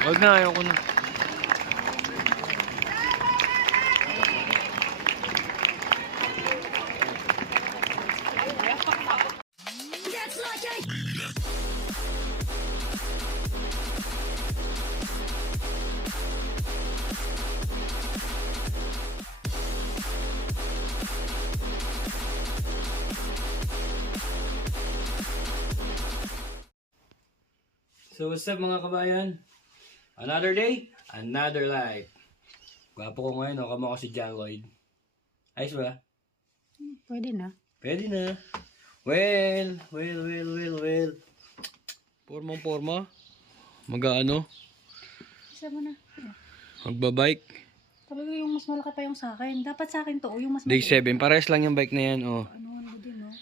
Huwag na, ayoko na. So what's up mga kabayan? Another day, another life. Gwapo ko ngayon, kamo ko si John Lloyd. Ayos ba? Pwede na. Pwede na. Well. Porma. Mag-ano? Isa mo na. Magbabike. Talaga yung mas malaki pa yung sa akin. Dapat sa akin to, yung mas Day malaki. 7. Parehas lang yung bike na yan, oh. Ano din, no?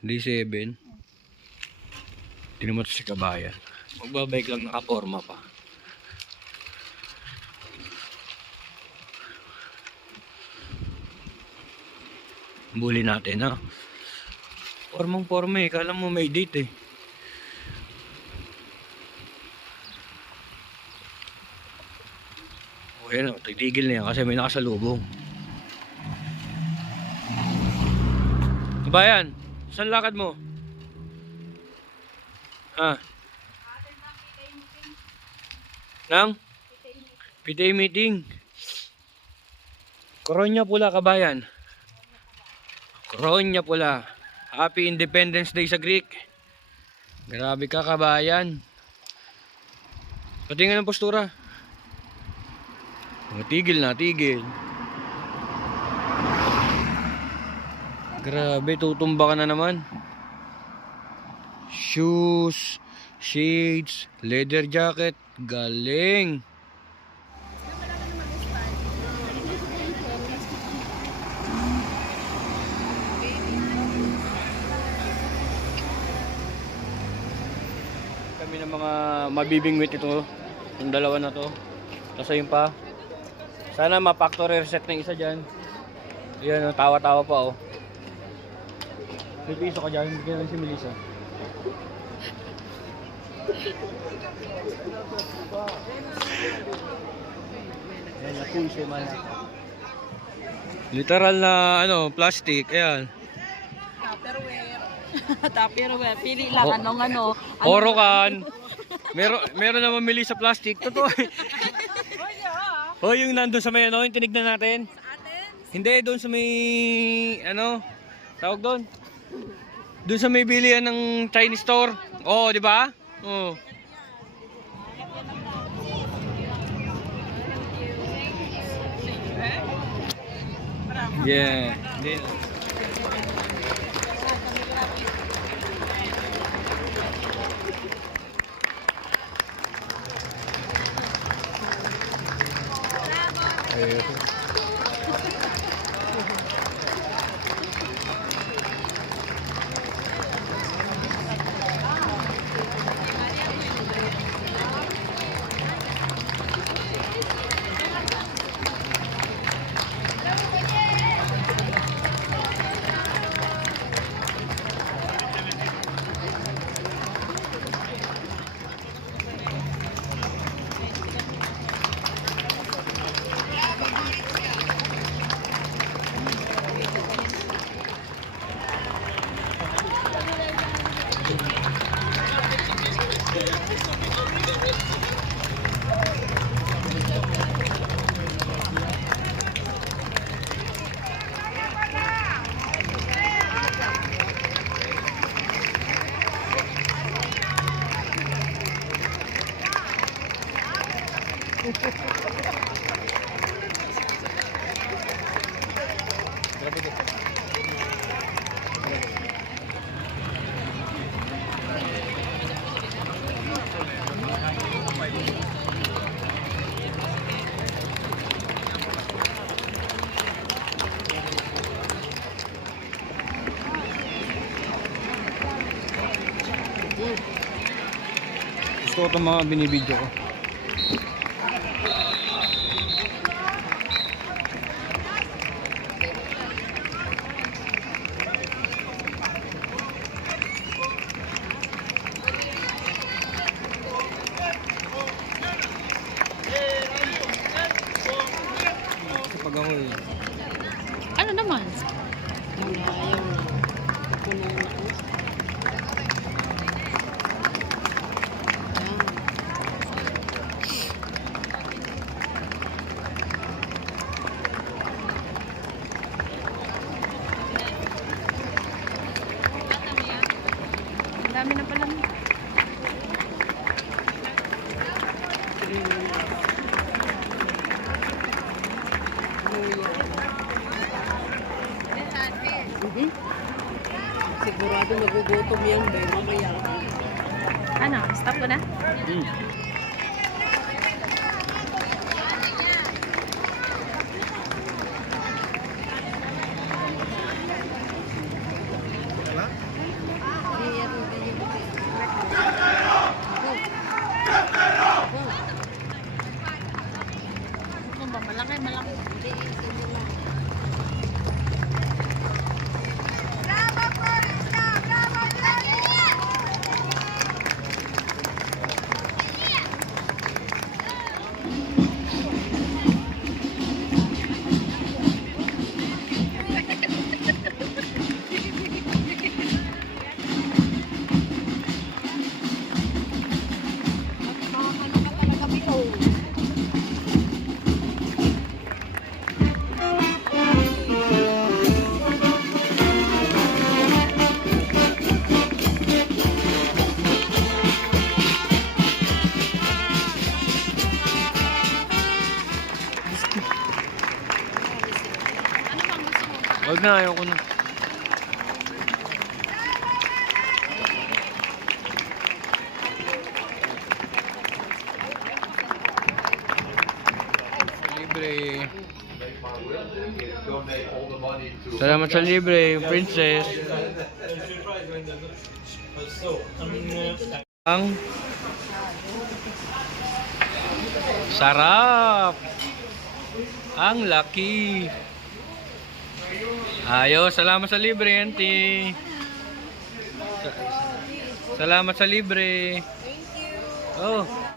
Day 7. Tingnan mo to si kabayan. Magbabike lang, nakaporma pa. Buli natin, ha? Porma eh. Kala mo may date eh. Okay na, titigil na yan kasi may nakasalubong. Kabayan, saan lakad mo? Ha? Nang? PTA meeting. Koronya Pula, kabayan. Koronya Pula. Happy Independence Day sa Greek. Grabe ka, kabayan. Patingin ang postura. Tigil na, tigil. Grabe, tutumba ka na naman. Shoes, shades, leather jacket. Galing. Kami ng mga mabibingwit ito. Yung dalawa na to. Tapos ayun pa. Sana ma-factory reset ng isa dyan. Ayan, tawa-tawa pa oh. May piso ka dyan. Bigyan natin si Melissa. Literal na ano, plastic. Ayan. Tupperware. Pili lang anong ano. Orokan. Meron naman mili sa plastic. Totoo. Oh, yung nandun sa may ano, yung tinignan natin. Sa atin? Hindi, doon sa may ano, tawag doon. Doon sa may bilihan ng Chinese store. Oh, di ba? Oh. Yeah. Ayun. Gusto ko itong mga binibidyo ko. Dami na pala. Sigurado nagugutom yan, bay. Mamaya. Ano? Stop ko na? Mm. Ano ba? Malaki, malaki. Huwag na, ayoko na. Libre. Salamat sa libre, princess. Ang sarap. Ang laki. Ayos, salamat sa libre, auntie. Salamat sa libre. Thank you. Oh.